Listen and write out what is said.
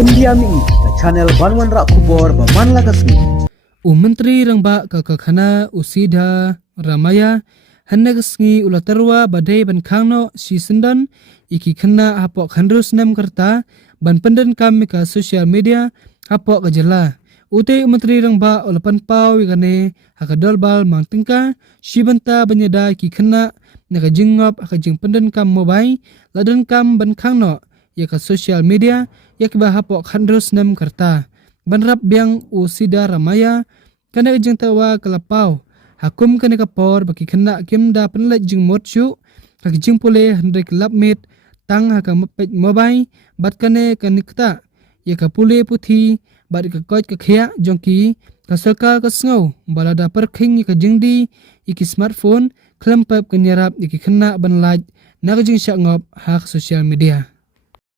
India mi the channel Banwan Rak Kubor Baman Lagasmi. Menteri Rangba Kakakana Usida Ramaya Hanagasngi Ulatarwa Badai Ban Kangno Sisendan Iki Kena Hapok Handrus Nem Kerta Ban Pendan Kami Ka Social Media Hapok Kajala Ute Menteri Rangba Ulapan Pau Ikane Hakadol Bal Mangtingka Shibanta Banyada Iki Kena Nakajingop Hakajing Pendan Kam Mobai Ladan Kam Ban Kangno Yaka Social Media Yakba Hapok Handrus Nem Kerta Banrap biang Usida Ramaya kana jeng tawa kalapau hakum kana kapor baki kena kimda penlet jeng motsu kaki jeng pule hendrik lapmit tang haka mepet mobai bat kane kanikta ya kapule puthi bat ka koj ka khia jongki ka sarkar ka sngo balada perkhing ka jengdi iki smartphone klempap kanyarap iki kena banlaj naga jeng syangop hak social media